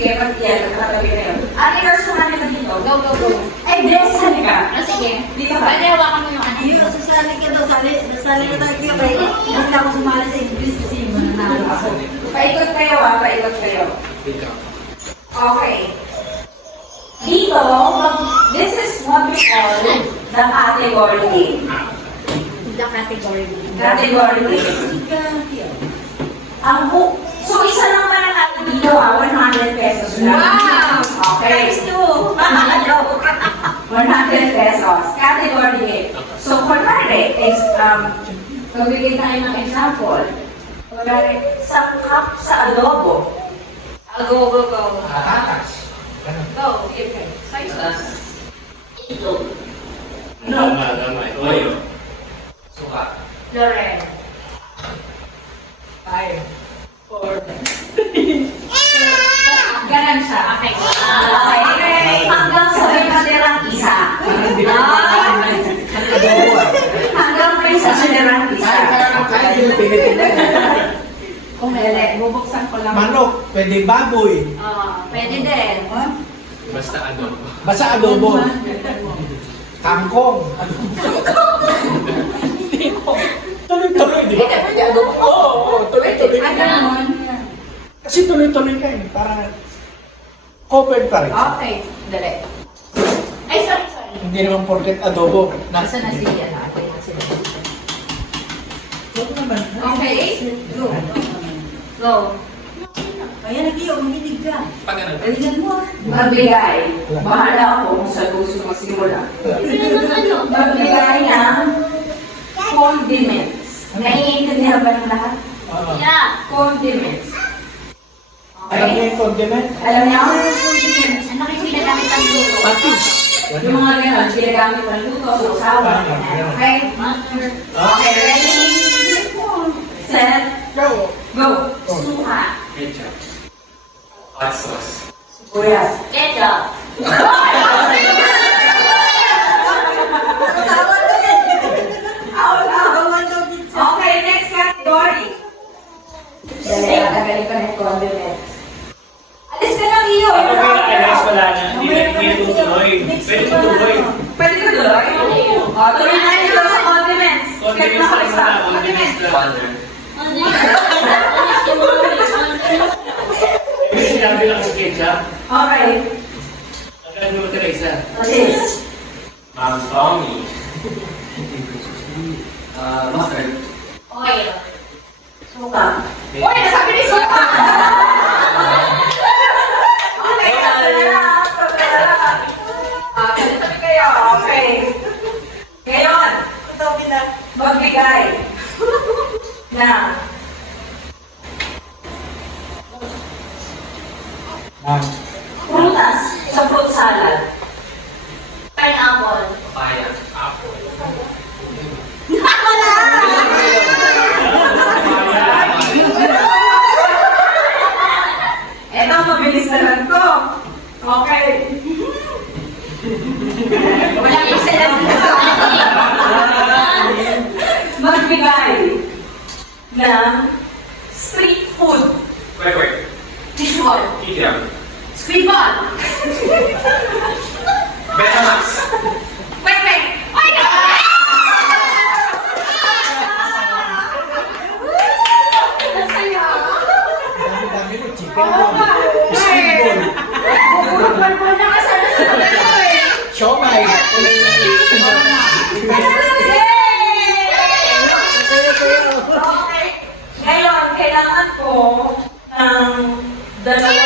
Sige, pag yan, nakatabi na yun. Ate, girls, sumali ka dito. Go, go, go. Ay, sali ka. Ah, sige. Dito ka. Pwede hawakan mo yung ano. Ayun, sasali ka daw, sali, sali na tayo kayo. Kaya hindi ako sumali sa English kasi mananalo ako. Paikot kayo ah, paikot kayo. Okay. Dito, mag- this is what we call the category game. The category. Category game. Ang bu- so isa lang dito ah, 100 pesos lang. Wow! Okay. Times two. 100 pesos. Category game. So, kunwari, ex, um, magbigay tayo ng example. Kunwari, sangkap sa adobo. Go, go, go. Atakas. Go. Okay. Size us. Ito. Tama, tama. Oyo. Suka. Loren. Five. Four. Ganon siya. Okay. Hanggang sa may isa. Hanggang may sa kaderang isa. Kung mali, bubuksan ko lang. Manok, pwede baboy. Ah, pwede din. Basta ano. Basta adobo. Kangkong. Tuloy-tuloy, di ba? Pwede adobo. Oo, oo, tuloy-tuloy. Kasi tuloy-tuloy ka eh. Para covered pa rin. Okay. Dali. Ay, sorry, sorry. Hindi naman porket adobo. Na, Nasa na si ano? Ate na sila. Okay. Go. Go. Ayan, Akiyo, makinig ka. Pag ano. Mo ah. Magbigay. Bahala ako kung sa gusto magsimula. Magbigay ng condiments. Naiintindihan ba ng lahat? Yeah. Condiments. Alam mo yung condiment? Alam niyo? Ang nakikita namin ang luto. Patis. Yung mga ganon, ginagamit ng luto sa usawa. Okay? Okay, ready? Set, Go. go. Suka. Ketchup. Hot sauce. Sibuyas. Ketchup. Ano? Ano sa ketchup. Okay. Isa. Alis. Ma'am Tommy. Uh, mustard. Oil. Suka. Uy, nasabi ni Suka! Okay, Ah, tabi kayo. Okay. Ngayon, magbigay na Ah, Hall. Idziemy. Squidward. Betamax. Wait, wait. Oj, Chó mày Ngay rồi, thế đang ăn cổ na